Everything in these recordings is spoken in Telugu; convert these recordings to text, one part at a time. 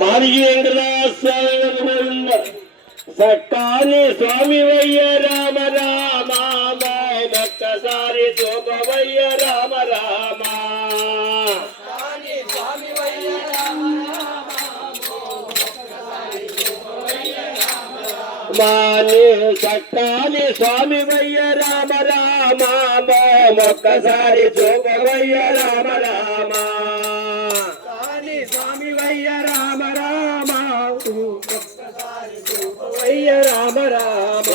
మాదిగి వెంకటస్వామి గోవింద సక్కాని స్వామి వయ్య రామ రామ ఒక్కసారి చూపవయ్య రామ రామ మాని సక్కాని స్వామి వయ్య రామ రామ ఒక్కసారి చూపవయ్య రామ రామ స్వామి వయ్య రామ రామ వయ్య రామ రామ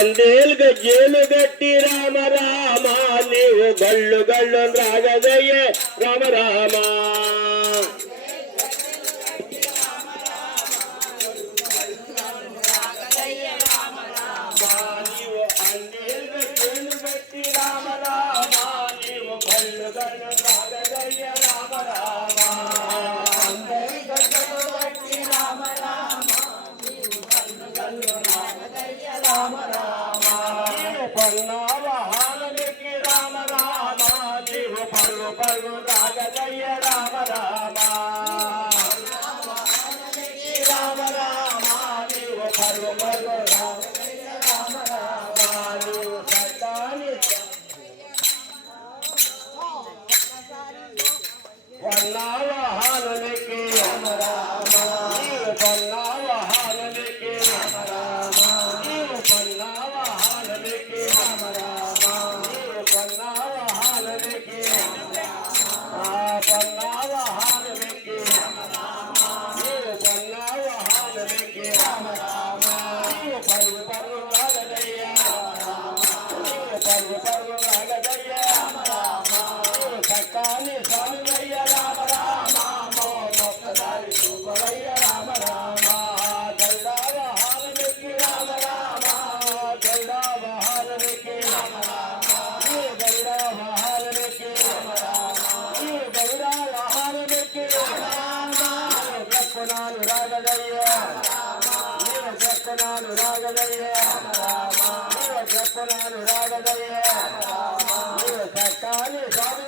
అందేలు గజ్జేలు గట్టి రామ రామ నీవు గళ్ళు గళ్ళు రాగదయ్య రామ రామ పన్నావహానికి రామ రామ నీవు పరుగు పరుగు రాగదయ్య రామ రామ రామ రామ నీవు పరుగు పరుగు రాగదయ్య రామ రామ నీవు సత్తాని పన్నావహానికి రామ రామ నీవు పన్నావహానికి రామ రామ నీవు పన్నావహానికి రామ రామ నీవు పన్నావహానికి పన్నావహానికి నీవు పన్నావహానికి రామ రామ నీవు పరుగు పరుగు రాగదయ్య నీవు పరుగు పరుగు రాగదయ్య రామ రామ నీవు సక్కాని స్వామి వయ్య రామ రామ ఒక్కసారి చూపవయ్య రామ రామ గరుడావహానికి రామ రామ గరుడావహానికి రామ రామ నీవు గరుడావహానికి రామ రామ నీవు గరుడావహానికి రామ రామ ప్రక్కునాలు రాగదయ్య నీవు ప్రక్కునాలు రాగదయ్య రామ నీవు ప్రక్కునాలు రాగదయ్య నీవు సక్కాని స్వామి